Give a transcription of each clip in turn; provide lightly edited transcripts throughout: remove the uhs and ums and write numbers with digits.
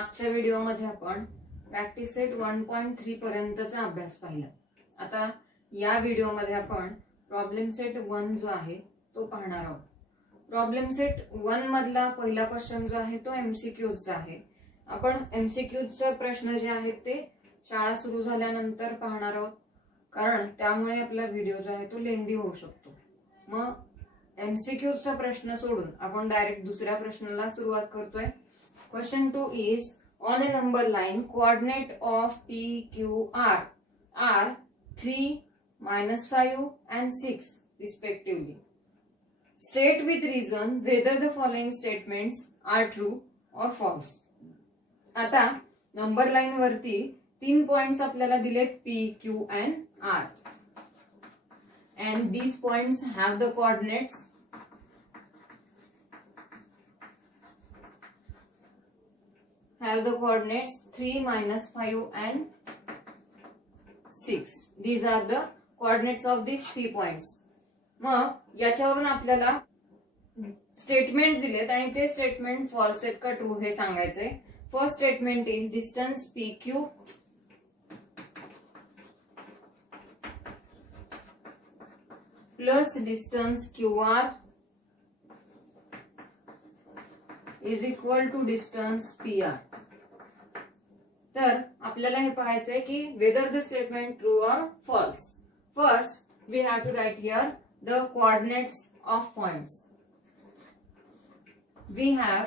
मागच्या व्हिडिओमध्ये आपण प्रॅक्टिस सेट 1.3 पर्यंतचा अभ्यास पाहिला. आता या व्हिडिओमध्ये आपण प्रॉब्लेम सेट 1 जो आहे तो पाहणार आहोत. प्रॉब्लेम सेट 1 मधला पहिला क्वेश्चन जो आहे तो एमसीक्यूचा आहे. आपण एमसीक्यूचे प्रश्न जे आहेत ते शाळा सुरू झाल्यानंतर पाहणार आहोत, कारण त्यामुळे आपला व्हिडिओ जो आहे तो लेंदी होऊ शकतो. मग एमसीक्यूचा प्रश्न सोडून आपण डायरेक्ट दुसऱ्या प्रश्नाला सुरुवात करतोय. क्वेश्चन 2 is on a number line coordinate of P, Q, R are 3, -5 and 6 respectively. State with reason whether the following statements are true or false. आता नंबर लाइन वरती 3 पॉइंट्स आपल्याला दिलेत P, Q and R. And these points have the coordinates have the coordinates 3, -5 and 6. These are the coordinates of these 3 points. मग याच्यावरून आपल्याला स्टेटमेंट्स दिलेत आणि ते statement false आहेत का ट्रू हे सांगायचंय. First statement is distance PQ plus distance QR is equal to distance PR. तर आपल्याला हे पाहायचंय की whether the statement true or false. First we have to write here the coordinates of points. We have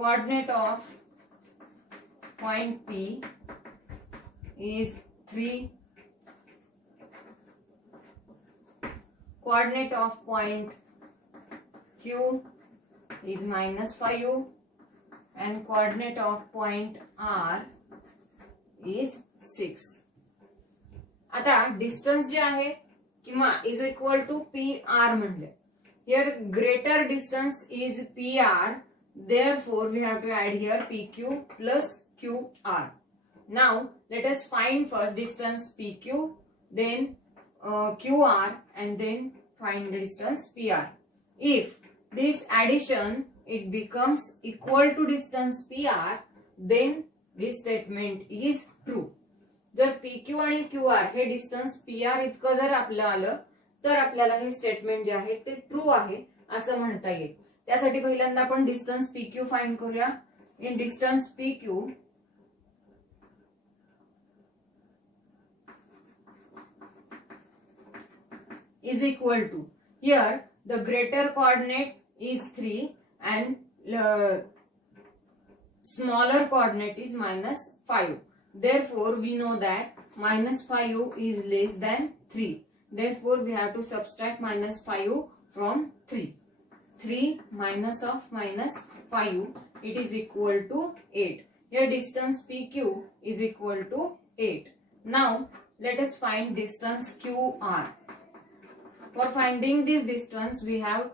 coordinate of point P is 3, coordinate of point Q is -5 and coordinate of point R is 6. आता डिस्टन्स जे आहे किंवा is equal to PR म्हणले. Here greater distance is PR. Therefore, we have to add here PQ plus QR. Now, let us find first distance PQ, then QR, and then find the distance PR. If this addition it becomes equal to distance PR, then this statement is true. जर PQ आणि QR हे distance PR इतकं जर आपलं आलं तर आपल्याला हे स्टेटमेंट जे आहे ते ट्रू आहे असं म्हणता येईल. त्यासाठी पहिल्यांदा आपण डिस्टन्स PQ फाइंड करूया. इन distance PQ is equal to, here the greater coordinate is 3 and smaller coordinate is -5. Therefore we know that -5 is less than 3. Therefore we have to subtract -5 from 3. 3 minus of -5, it is equal to 8. Here distance PQ is equal to 8. Now let us find distance QR. For finding this distance we have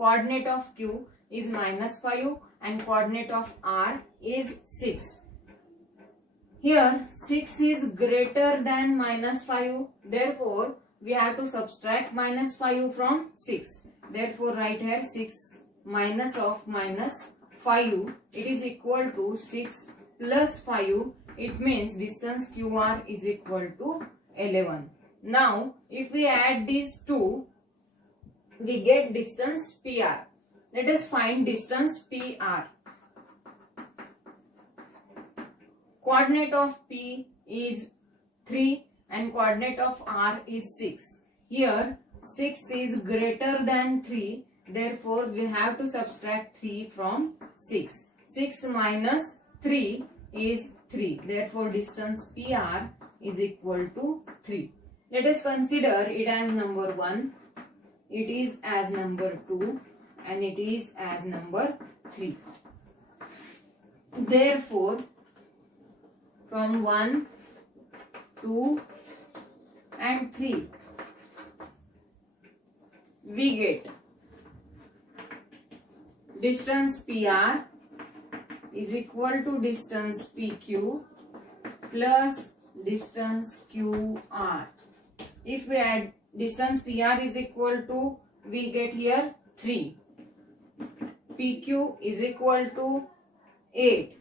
coordinate of Q is -5 and coordinate of R is 6. Here 6 is greater than -5. Therefore we have to subtract -5 from 6. Therefore write here 6 minus of -5, it is equal to 6 plus 5. It means distance QR is equal to 11. Now if we add these two we get distance PR. Let us find distance PR. Coordinate of P is 3 and coordinate of R is 6. Here 6 is greater than 3, therefore we have to subtract 3 from 6. 6 minus 3 is 3, therefore distance PR is equal to 3. Let us consider it as number 1, it is as number 2 and it is as number 3. Therefore from 1, 2 and 3 we get distance PR is equal to distance PQ plus distance QR. If we add distance PR is equal to, we get here 3. PQ is equal to 8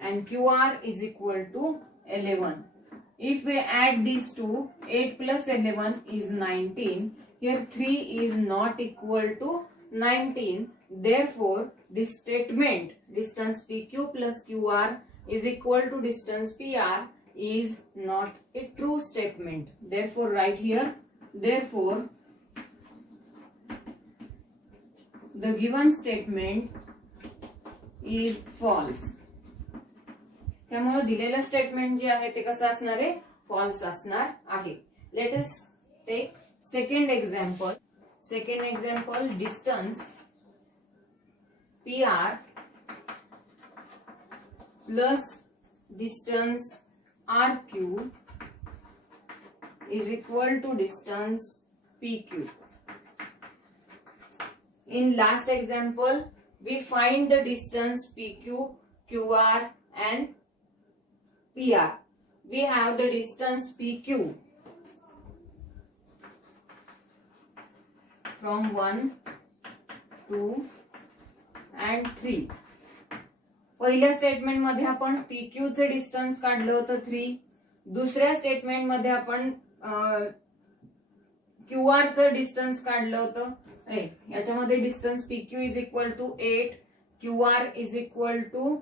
and QR is equal to 11. If we add these two, 8 plus 11 is 19. Here 3 is not equal to 19. Therefore, this statement distance PQ plus QR is equal to distance PR is not a true statement. Therefore, write here, therefore, the given statement is false. त्यामुळे दिलेलं स्टेटमेंट जे आहे ते कसं असणार आहे, false असणार आहे. Let us take second example. Second example, distance PR plus distance RQ is equal to distance PQ. In last example, we find the distance PQ, QR and PR. We have the distance PQ from 1, 2 and 3. पहिल्या स्टेटमेंट मध्ये आपण PQ चे डिस्टन्स काढलं होतं 3. दुसऱ्या स्टेटमेंट मध्ये आपण QR चं डिस्टन्स काढलं होतं. याच्यामध्ये distance PQ is equal to 8, QR is equal to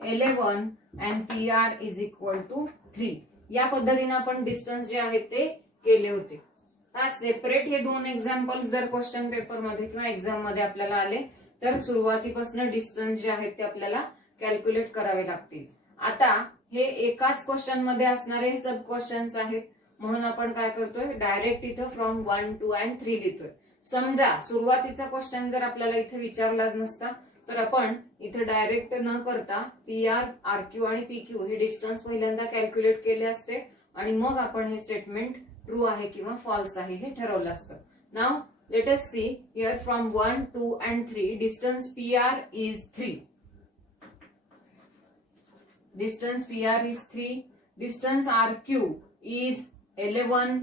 11 and PR is equal to 3. या पद्धतीने आपण डिस्टन्स जे आहेत ते केले होते. सेपरेट हे दोन एक्झाम्पल्स जर क्वेश्चन पेपर मध्ये किंवा एक्झाम मध्ये आपल्याला आले तर सुरुवातीपासून डिस्टन्स जे आहेत ते आपल्याला कॅल्क्युलेट करावे लागतील. आता हे एकाच क्वेश्चन मध्ये असणारे सब क्वेश्चन्स आहेत म्हणून आपण काय करतोय, डायरेक्ट इथं फ्रॉम 1, 2 अँड 3 लिहितोय. समजा सुरुवातीचा क्वेश्चन जर आपल्याला इथे विचारला नसता तर आपण इथे डायरेक्ट न करता PR, RQ आणि PQ हे डिस्टन्स पहिल्यांदा कॅल्क्युलेट केले असते आणि मग आपण हे स्टेटमेंट ट्रू आहे किंवा फॉल्स आहे हे ठरवलं असतं. नाव let us see here from 1, 2 and 3 distance PR is 3. Distance PR is 3. Distance RQ is 11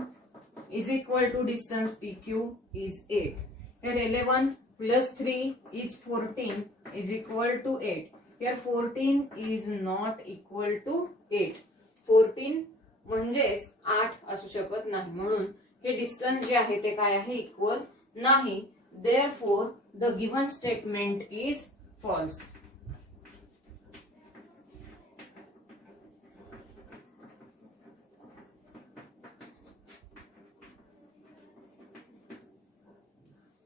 is equal to distance PQ is 8. Here 11 plus 3 is 14 is equal to 8. Here 14 is not equal to 8. 14 म्हणजेच 8 असू शकत नाही म्हणून हे डिस्टन्स जे आहे ते काय आहे, इक्वल नाही. Therefore, the given statement is false.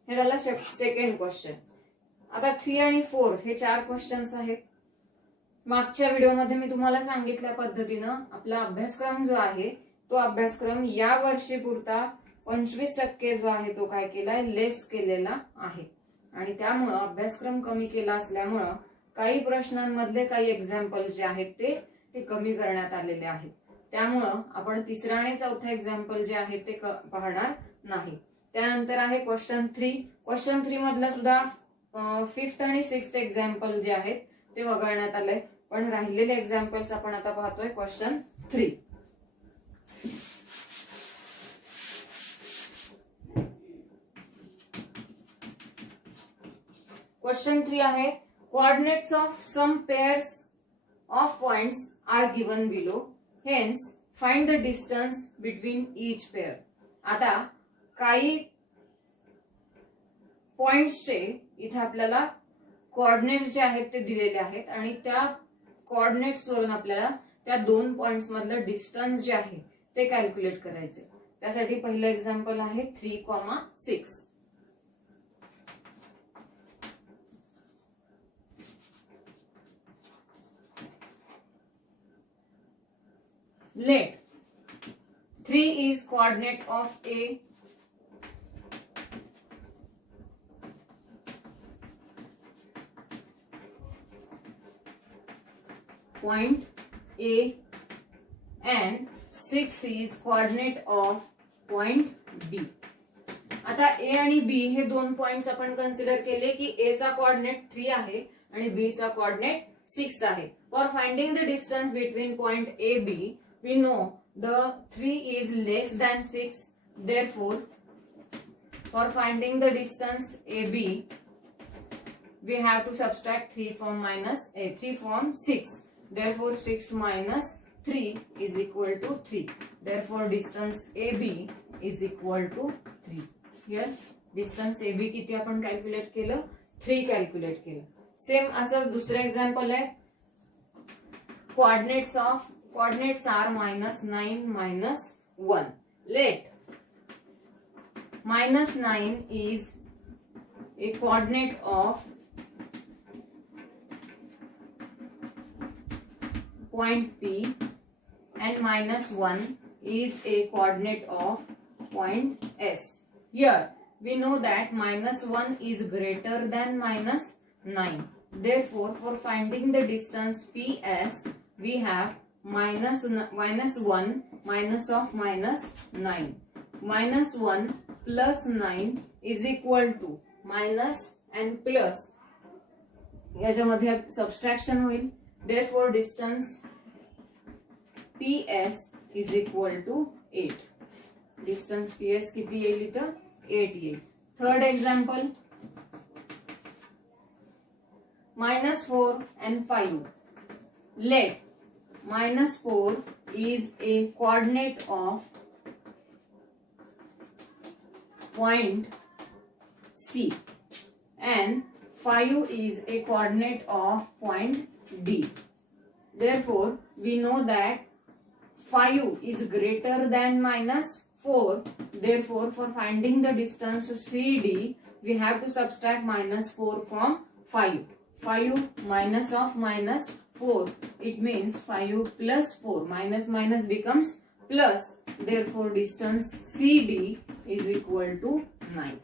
हे झालं सेकंड क्वेश्चन. आता 3 आणि 4 हे 4 क्वेश्चन्स आहेत. मागच्या व्हिडिओमध्ये मी तुम्हाला सांगितल्या पद्धतीनं आपला अभ्यासक्रम जो आहे तो अभ्यासक्रम या वर्षी पुरता 25% जो आहे तो काय केलाय, लेस केलेला आहे आणि त्यामुळं अभ्यासक्रम कमी केला असल्यामुळं काही प्रश्नांमधले काही एक्झाम्पल्स जे आहेत ते कमी करण्यात आलेले आहेत. त्यामुळं आपण तिसरा आणि चौथा एक्झाम्पल जे आहेत ते पाहणार नाही. त्यानंतर आहे क्वेश्चन 3. क्वेश्चन 3 मधलं सुद्धा 5th आणि 6th एक्झाम्पल जे आहेत ते वगळण्यात आलंय पण राहिलेले एक्झाम्पल्स आपण आता पाहतोय क्वेश्चन 3. क्वेश्चन 3 आहे, coordinates of some pairs of points are given below, hence find the distance between each pair. आता काही पॉइंट्सचे इथे आपल्याला कोऑर्डिनेट्स जे आहेत ते दिलेले आहेत आणि त्या कोऑर्डिनेट्स वरून आपल्याला त्या दोन पॉइंट्स मधलं डिस्टन्स जे आहे ते कॅल्क्युलेट करायचे. त्यासाठी पहिलं एक्झाम्पल आहे 3,6. Let 3 is coordinate of A, point A and 6 is coordinate of point B. आता A आणि B हे दोन पॉइंट्स आपण कन्सिडर केले की A चा कोऑर्डिनेट 3 आहे आणि B चा कोऑर्डिनेट 6 आहे. For finding the distance between point A, B, we know the 3 is less than 6. Therefore, for finding the distance AB, we have to subtract 3 from 6. Therefore, 6 minus 3 is equal to 3. Therefore, distance AB is equal to 3. Here, distance AB किती आपण कॅल्क्युलेट केलं? 3 कॅल्क्युलेट केलं. सेम असं दुसरं एक्झाम्पल आहे. coordinates are -9 -1. Let -9 is a coordinate of point P and -1 is a coordinate of point S. Here we know that -1 is greater than -9. Therefore, for finding the distance PS, we have -1 minus of -9. -1 plus 9 is equal to minus and plus. याच्यामध्ये सबट्रॅक्शन होईल. Therefore, distance PS is equal to 8. Distance PS किती येईल इथं? 8 येईल. Third example, -4 and 5. Let -4 is a coordinate of point C and 5 is a coordinate of point D. Therefore, we know that 5 is greater than -4. Therefore, for finding the distance CD, we have to subtract -4 from 5. 5 minus of -4. It means 5 plus 4. Minus becomes plus. Therefore, distance CD is equal to 9.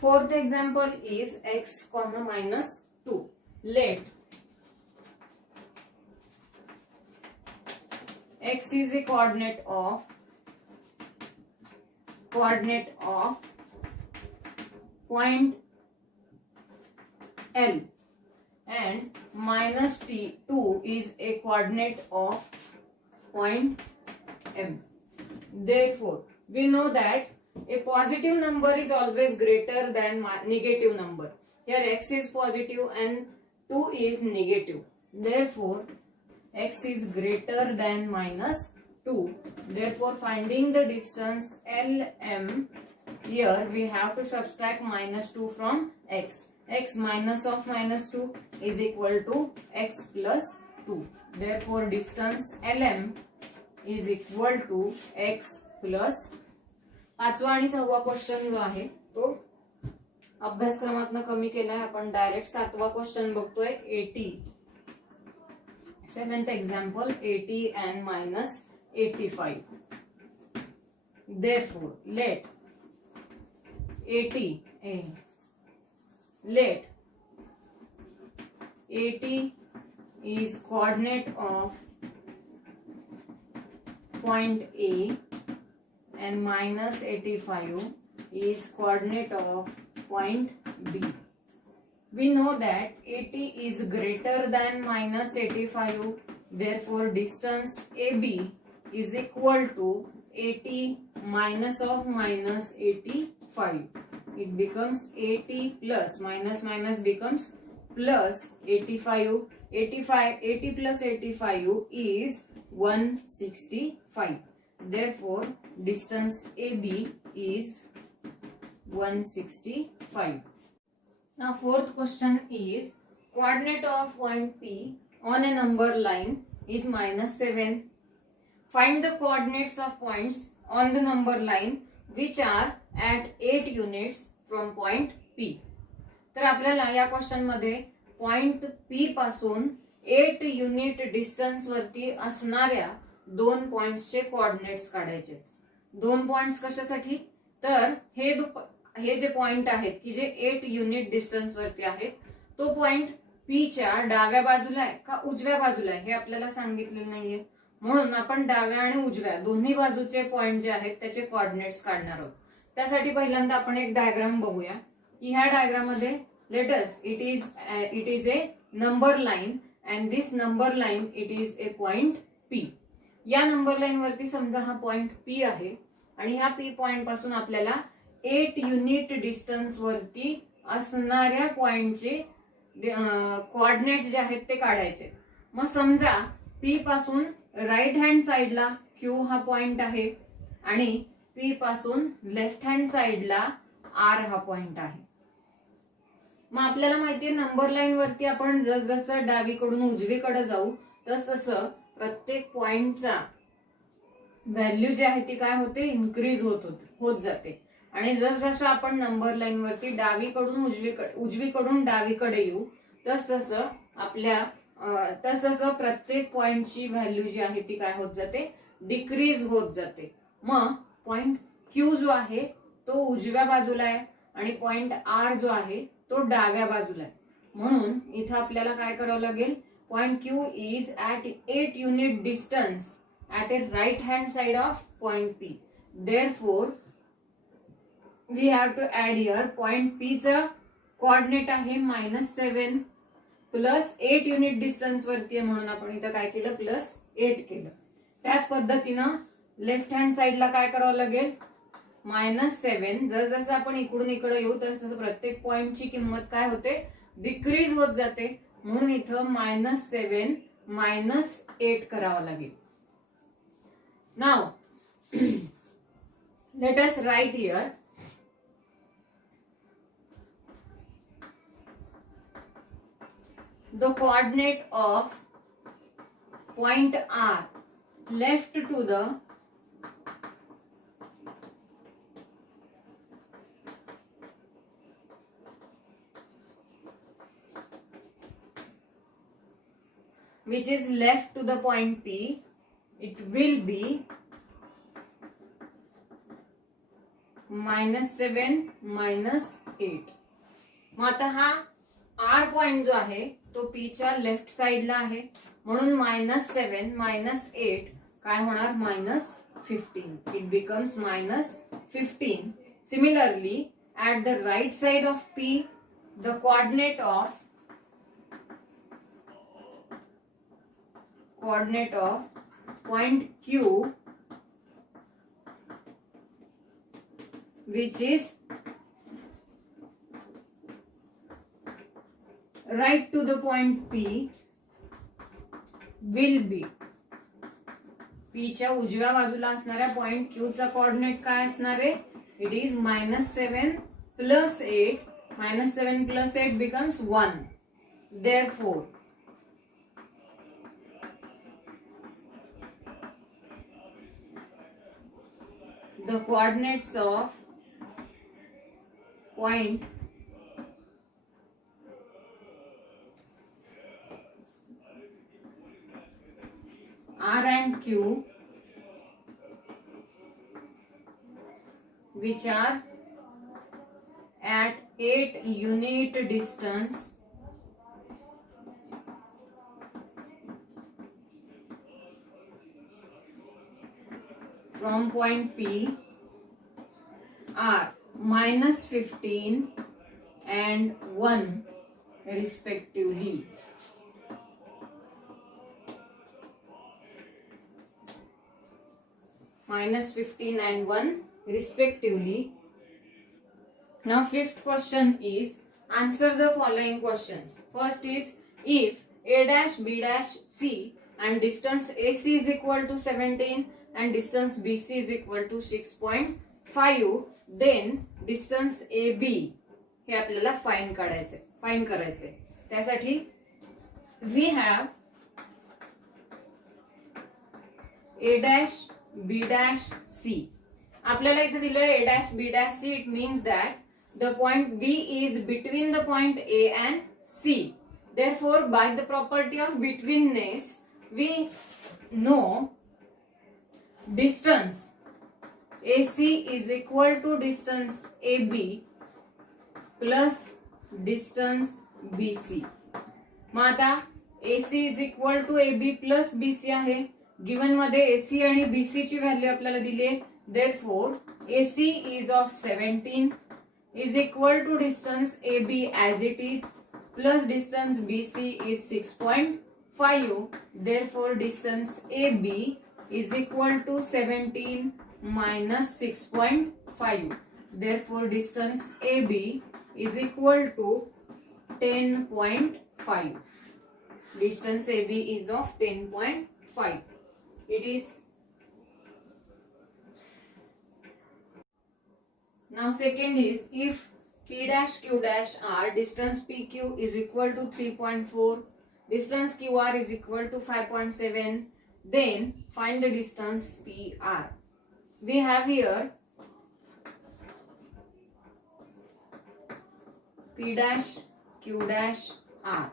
Fourth example is x, -2. Let x is a coordinate of point L and -2 is a coordinate of point M. Therefore, we know that a positive number is always greater than negative number. Here x is positive and 2 is negative. Therefore, x is greater than -2. Therefore, finding the distance LM, here we have to subtract -2 from x. X minus of -2 is equal to x plus 2. Therefore, distance LM is equal to x plus. पाचवा आणि 6वा क्वेश्चन जो आहे तो अभ्यासक्रमातनं कमी केलाय आपण. डायरेक्ट 7वा क्वेश्चन बघतोय. 80. 7th example, 80 and -85. Therefore, let 80 is coordinate of point A and -85 is coordinate of point B. We know that 80 is greater than -85. Therefore, distance AB is equal to 80 minus of -85. It becomes 80 plus minus becomes plus 85. 80 plus 85 is 165. Therefore, distance AB is 165. Now, fourth question is coordinate of point P on a number line is -7. Find the coordinates of points on the number line which are at 8 units from point P. तर आपल्याला या क्वेश्चन मध्ये point P पासून 8 unit distance वरती असणाऱ्या 2 पॉइंट्सचे कोऑर्डिनेट्स काढायचे. 2 पॉइंट्स कशासाठी? तर हे जे पॉइंट आहेत की जे 8 युनिट डिस्टन्स वरती आहेत, तो पॉइंट P च्या डाव्या बाजूला आहे का उजव्या बाजूला आहे हे आपल्याला सांगितलेलं नाहीये. म्हणून आपण डाव्या आणि उजव्या दोन्ही बाजूचे पॉइंट जे आहेत त्याचे कोऑर्डिनेट्स काढणार आहोत. त्यासाठी पहिल्यांदा आपण एक डायग्राम बघूया की ह्या डायग्राम मध्ये let us it is a number line and this number line it is a point P. या नंबर लाईन वरती समजा हा पॉइंट पी आहे आणि ह्या पी पॉइंट पासून आपल्याला 8 युनिट डिस्टन्स वरती असणाऱ्या पॉइंटचे कोऑर्डिनेट्स जे आहेत ते काढायचे. मग समजा पी पासून राईट हँड साइडला क्यू हा पॉइंट आहे आणि पी पासून लेफ्ट हँड साइडला आर हा पॉइंट आहे. मग आपल्याला माहितीये नंबर लाईन वरती आपण जसं डावीकडून उजवीकडे जाऊ तसं प्रत्येक पॉइंटचा व्हॅल्यू जी आहे ती काय होते, इन्क्रीज होत जाते. आणि जसं आपण नंबर लाईन वरती डावीकडून उजवीकडून डावीकडे येऊ तसं आपल्या तसं प्रत्येक पॉइंटची व्हॅल्यू जी आहे ती काय होत जाते, डिक्रीज होत जाते. मग पॉइंट क्यू जो आहे तो उजव्या बाजूला आहे आणि पॉइंट आर जो आहे तो डाव्या बाजूला आहे. म्हणून इथं आपल्याला काय करावं लागेल, point Q is at 8 unit distance at a right hand side of point P. Therefore we have to add here point P चा कोऑर्डिनेट आहे -7 प्लस 8 युनिट डिस्टन्स वरती आहे म्हणून आपण इथं काय केलं, +8 केलं. त्याच पद्धतीनं लेफ्ट हँड साइडला काय करावं लागेल, -7. जसं आपण इकडून इकडे येऊ तसं प्रत्येक पॉइंटची किंमत काय होते, डिक्रीज होत जाते. म्हणून इथं -7 -8 करावं लागेल. Now let us write here the coordinate of point R left to the which is left to the point P, it will be -7 -8. मग आता हा R पॉइंट जो आहे तो पी च्या लेफ्ट साइडला आहे म्हणून -7 -8 काय होणार, -15. It becomes -15. Similarly at the right side of P the coordinate of point Q which is right to the point P will be P च्या उजव्या बाजूला असणाऱ्या पॉइंट Q चा कोऑर्डिनेट काय असणार आहे, इट इज -7 + 8. -7 + 8 becomes 1. Therefore the coordinates of point R and Q which are at 8 unit distance from point P are -15 and 1 respectively. -15 and 1 respectively. Now fifth question is answer the following questions. First is if A', B', C and distance AC is equal to 17 and distance BC is equal to 6.5 then distance AB हे आपल्याला फाइंड करायचे. त्यासाठी we have A', B', C. आपल्याला इथे दिलंय A', B', C. It means that the point B is between the point A and C. Therefore, by the property of betweenness, we know distance AC is equal to distance AB plus distance BC. मग आता AC is equal to AB plus BC आहे. गिवन मध्ये AC आणि BC ची व्हॅल्यू आपल्याला दिली आहे. Therefore, AC is of 17 is equal to distance AB as it is plus distance BC is 6.5. 5. Therefore distance AB is equal to 17 minus 6.5. Therefore distance AB is equal to 10.5. Distance AB is of 10.5. It is. Now second is, if P dash Q dash R, distance PQ is equal to 3.4, distance QR is equal to 5.7, then find the distance PR. We have here P dash Q dash R.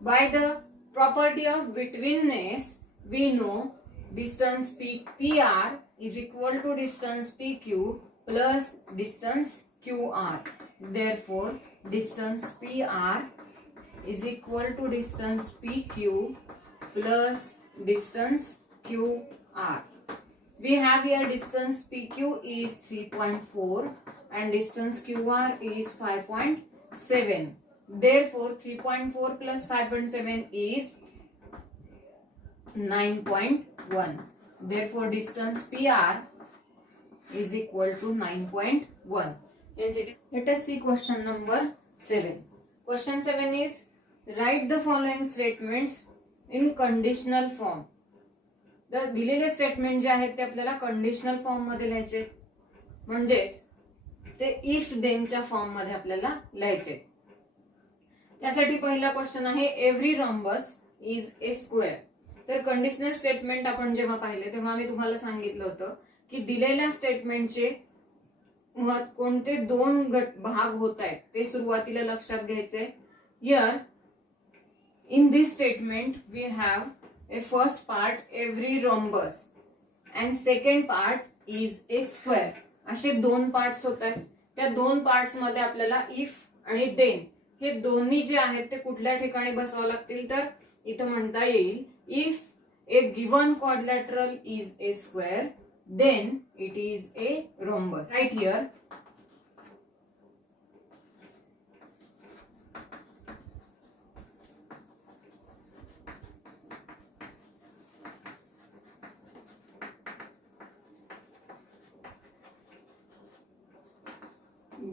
By the property of betweenness, we know distance PR is equal to distance PQ plus distance QR. Therefore, distance PR is equal to distance PQ plus distance QR. We have here distance PQ is 3.4 and distance QR is 5.7. Therefore, 3.4 plus 5.7 is 9.1. Therefore, distance PR is equal to 9.1. Let us see question number 7. Question 7 is, write the following statements in conditional form. तर दिलेले स्टेटमेंट जे आहेत ते आपल्याला conditional form मध्ये लिहायचे, म्हणजेच ते इफ देनच्या फॉर्म मध्ये आपल्याला लिहायचे. त्यासाठी पहिला क्वेश्चन आहे, every rhombus is a square. तर कंडिशनल स्टेटमेंट आपण जेव्हा पाहिले तेव्हा मी तुम्हाला सांगितलं होतं की दिलेल्या स्टेटमेंटचे कोणते दोन भाग होत आहेत ते सुरुवातीला लक्षात घ्यायचे. Here in this statement we have a first part, every rhombus, and second part is a square. असे दोन पार्ट्स होत आहेत. त्या दोन पार्ट्स मध्ये आपल्याला इफ आणि देन हे दोन्ही जे आहेत ते कुठल्या ठिकाणी बसवावं लागतील, तर इथं म्हणता येईल, if a given quadrilateral is a square then it is a rhombus. Right here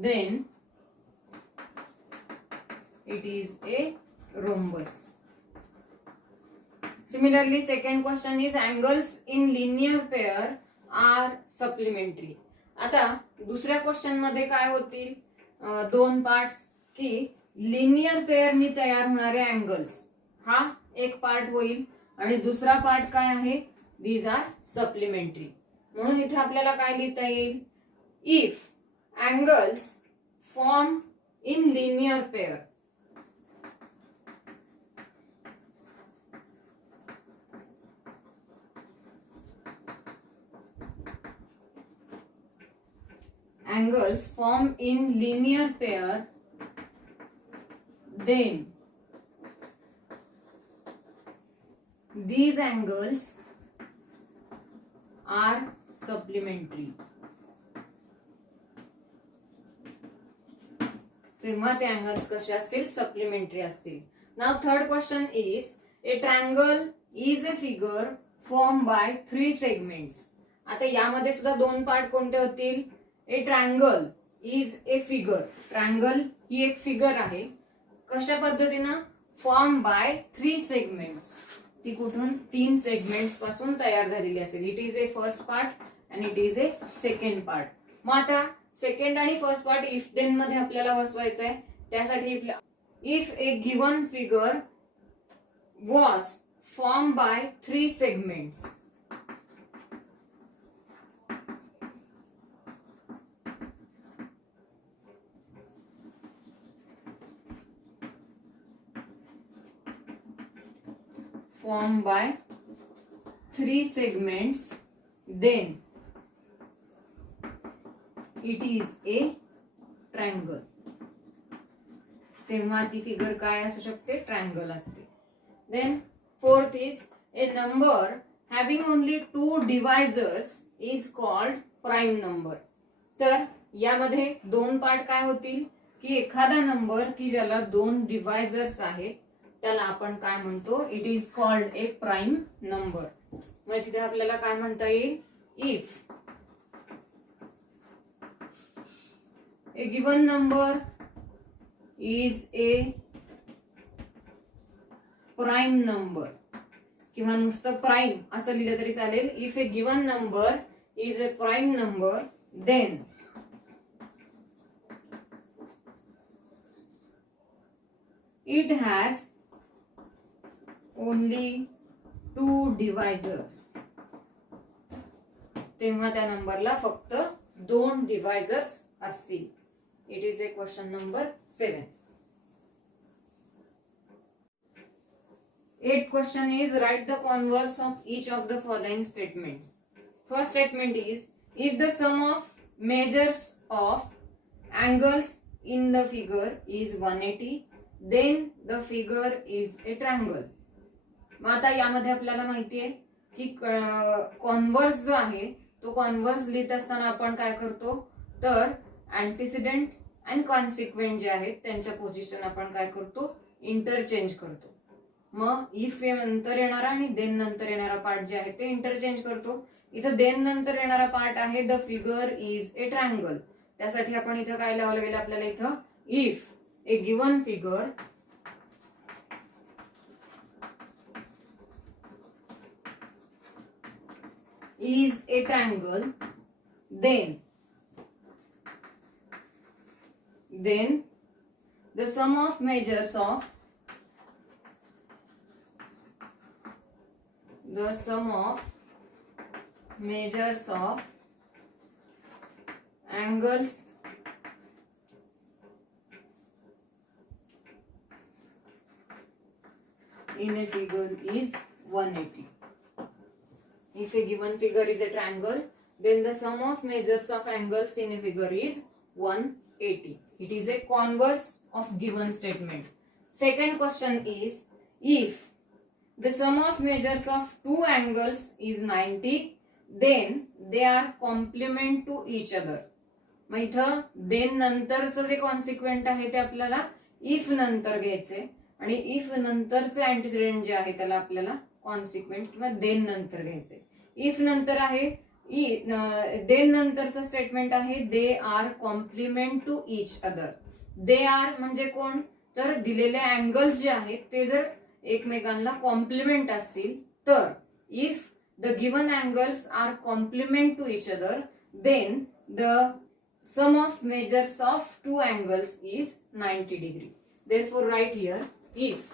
then it is a rhombus. Similarly, second question is, angles in linear pair are supplementary. आता दुसऱ्या क्वेश्चन मध्ये काय होतील, दोन पार्ट्स की लिनियर पेअरनी तयार होणारे अँगल्स हा एक पार्ट होईल आणि दुसरा पार्ट काय आहे, दीज आर सप्लिमेंटरी. म्हणून इथे आपल्याला काय लिहिता येईल, if angles form in linear pair then these angles are supplementary. तेव्हा ते अँगल्स कसे असतील, सप्लिमेंटरी असतील. Now third question is, a triangle is a figure form by 3 segments. आता यामध्ये सुद्धा दोन पार्ट कोणते होतील, a triangle is a figure. Triangle ही एक फिगर आहे, कशा पद्धतीनं, फॉर्म बाय 3 सेगमेंट्स. ती कुठून, 3 सेगमेंट्स पासून तयार झालेली असेल. It is a first part and it is a second part. मग आता सेकंड आणि फर्स्ट पार्ट इफ देन मध्ये आपल्याला बसवायचं आहे. त्यासाठी if a given figure was form by 3 segments, formed by 3 segments, then it is a triangle. तेव्हा ती फिगर काय असू शकते, ट्रायंगल असते. Then fourth is, a number having only 2 divisors is called prime number. तर यामध्ये दोन पार्ट काय होतील की एखादा नंबर की ज्याला 2 डिवायझर्स आहेत त्याला आपण काय म्हणतो, it is called a prime number. मग तिथे आपल्याला काय म्हणता येईल, if a given number is a prime number, किंवा नुसतं प्राईम असं लिहिलं तरी चालेल. If a given number is a prime number then it has only 2 divisors. तेव्हा त्या नंबरला फक्त 2 डिवायझर्स असतील. It is A question number 7. 8th question is write the converse of each of the following statements. First statement is if the sum of measures of angles in the figure is 180 then the figure is a triangle. मग आता यामध्ये आपल्याला माहिती आहे की कॉन्व्हर्स जो आहे तो कॉन्व्हर्स लिहित असताना आपण काय करतो, तर अँटीसिडेंट अँड कॉन्सिक्वेंट जे आहेत त्यांच्या पोझिशन आपण काय करतो, इंटरचेंज करतो. मग इफ नंतर येणारा आणि देन नंतर येणारा पार्ट जे आहे ते इंटरचेंज करतो. इथं देन नंतर येणारा पार्ट आहे the figure is a triangle. त्यासाठी आपण इथं काय लावलं गेलं आपल्याला, इथं if a given figure is a triangle then the sum of measures of angles in a figure is 180. If a given figure is a triangle, then the sum of measures of angles in a figure is 180. It is a converse of given statement. Second question is if the sum of measures of two angles is 90, then they are complement to each other. मग इथं देन नंतरचं जे कॉन्सिक्वेंट आहे ते आपल्याला इफ नंतर घ्यायचे आणि इफ नंतरचे अँटीसिडेंट जे आहे त्याला आपल्याला कॉन्सिक्वेंट किंवा देन नंतर घ्यायचे. इफ नंतर आहे देन नंतरचं स्टेटमेंट आहे they are complement to each other. They are म्हणजे कोण, तर दिलेले अँगल्स जे आहेत ते जर एकमेकांना कॉम्प्लिमेंट असतील तर if the given angles are complement to each other then the sum of measures of two angles is 90 degree. Therefore write here if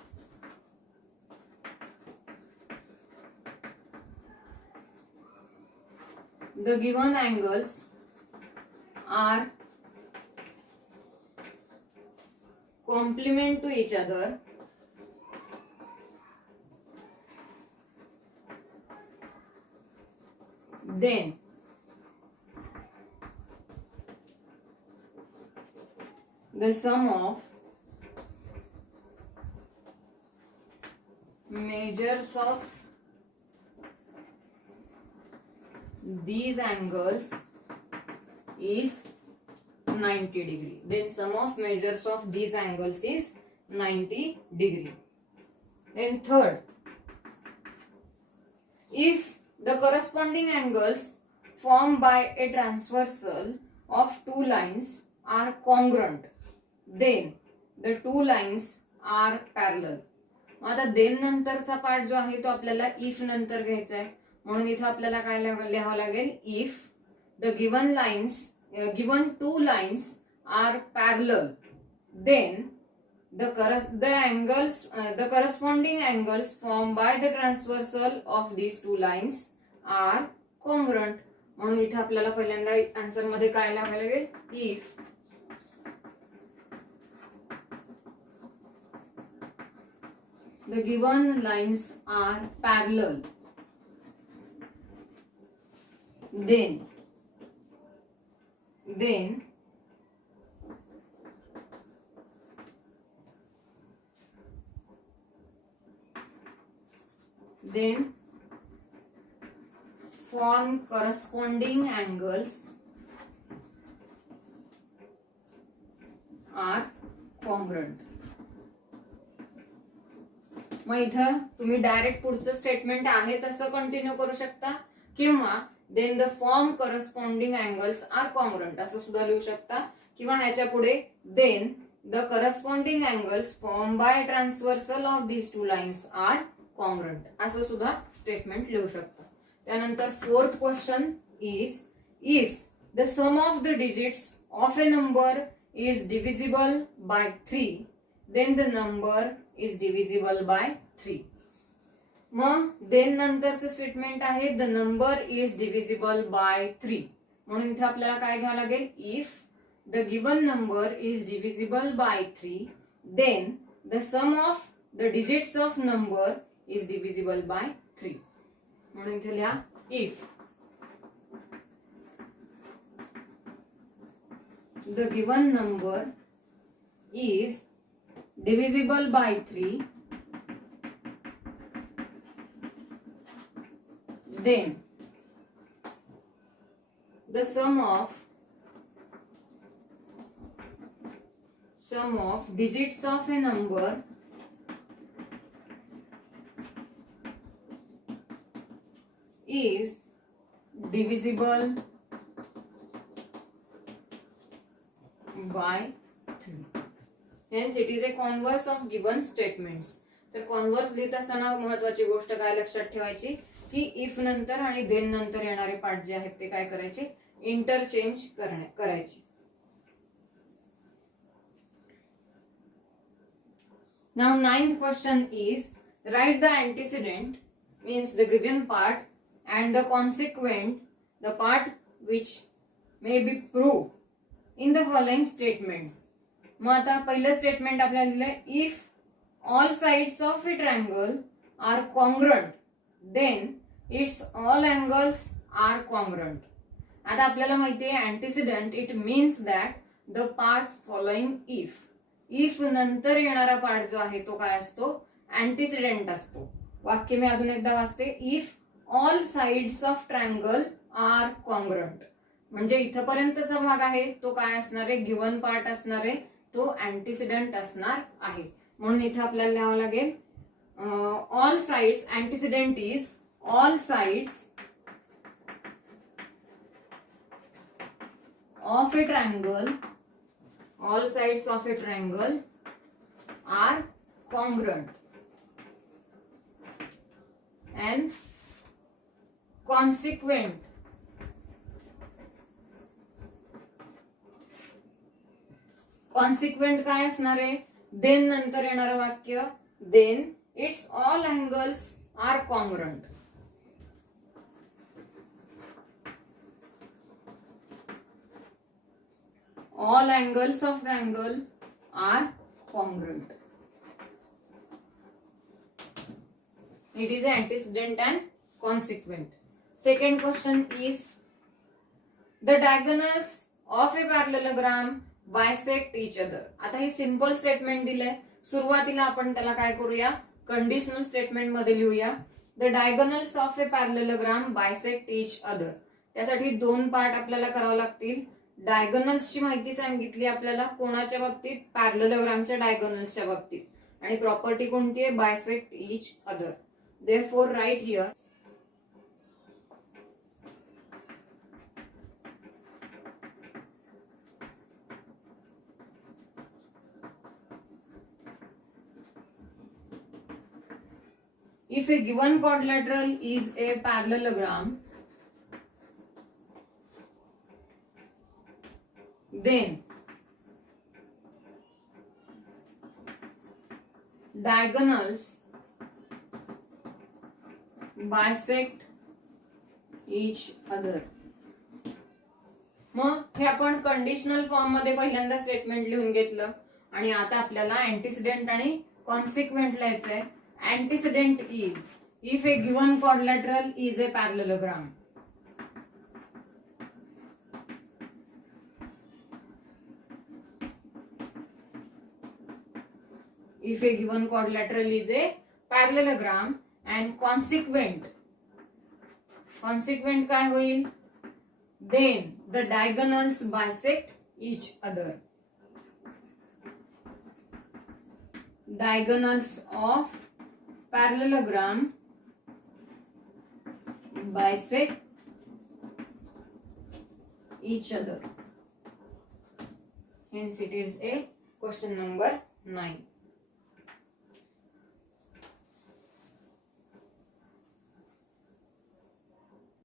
the given angles are complement to each other then the sum of measures of these angles is 90 degree. Then sum of measures of these angles is 90 degree. And third, if the corresponding angles formed by a transversal of two lines are congruent, then the two lines are parallel. आता देन नंतरचा पार्ट जो आहे तो आपल्याला इफ नंतर घ्यायचा आहे. म्हणून इथं आपल्याला काय लिहावं लागेल, if the given two lines are parallel then the corresponding angles formed by the transversal of these two lines are congruent. म्हणून इथे आपल्याला पहिल्यांदा आन्सर मध्ये काय लिहावं लागेल, if the given lines are parallel then form corresponding angles are congruent. मग इथं तुम्ही डायरेक्ट पुढचं स्टेटमेंट आहे तसं कंटिन्यू करू शकता किंवा then the form corresponding angles are congruent असं सुद्धा लिहू शकता किंवा ह्याच्या पुढे then the corresponding angles form by transversal of these two lines are congruent असं सुद्धा स्टेटमेंट लिहू शकता. त्यानंतर fourth question is if the sum of the digits of a number is divisible by 3 then the number is divisible by 3. मग then नंतरचं statement आहे the number is divisible by 3. म्हणून इथे आपल्याला काय घ्यावं लागेल if the given number is divisible by 3 then the sum of the digits of number is divisible by 3. म्हणून इथे लिहा if the given number is divisible by 3 then the sum of digits of a number is divisible by 3. Hence it is a converse of given statements. तर कॉन्व्हर्स लिहित असताना महत्वाची गोष्ट काय लक्षात ठेवायची की इफ नंतर आणि देन नंतर येणारे पार्ट जे आहेत ते काय करायचे इंटरचेंज करायचे. Now ninth question is write the antecedent means the given part and the consequent the part which may be proved in the following statements. मग आता पहिलं स्टेटमेंट आपल्याला लिहिलंय if all sides of a triangle are congruent then its all angles are congruent. आता आपल्याला माहिती आहे antecedent it means that the part following if. If नंतर येणारा पार्ट जो आहे तो काय असतो अँटिसिडेंट असतो. वाक्य मी अजून एकदा वाचते if all sides of triangle are congruent म्हणजे इथपर्यंतचा भाग आहे तो काय असणार आहे गिवन पार्ट असणार आहे तो अँटिसिडेंट असणार आहे. म्हणून इथे आपल्याला लिहावं लागेल ऑल साइड्स अँटिसिडेंट is all sides of a triangle all sides of a triangle are congruent and consequent. Consequent काय असणार आहे then नंतर येणारं वाक्य then its all angles are congruent. All angles of triangle are congruent. It is antecedent and consequent. Second question is the diagonals of a parallelogram bisect each other. आता हे simple statement दिलंय. सुरुवातीला आपण त्याला काय करूया कंडिशनल स्टेटमेंट मध्ये लिहूया. The diagonals of a parallelogram bisect each other. त्यासाठी दोन पार्ट आपल्याला करावे लागतील. डायगोनल्सची माहिती सांगितली आपल्याला कोणाच्या बाबतीत पॅरलेलोग्रामच्या डायगोनल्सच्या बाबतीत आणि प्रॉपर्टी कोणती आहे bisect each other. Therefore write here if a given quadrilateral is a parallelogram then diagonals bisect each other. मग हे आपण कंडिशनल फॉर्म मध्ये पहिल्यांदा स्टेटमेंट लिहून घेतलं आणि आता आपल्याला अँटिसिडेंट आणि कॉन्सिक्वेंट लिहायचंय. Antecedent is if a given quadrilateral is a parallelogram. If a given quadrilateral is a parallelogram and consequent काय होईल then the diagonals bisect each other. Diagonals of parallelogram bisect each other. Hence it is a question number 9.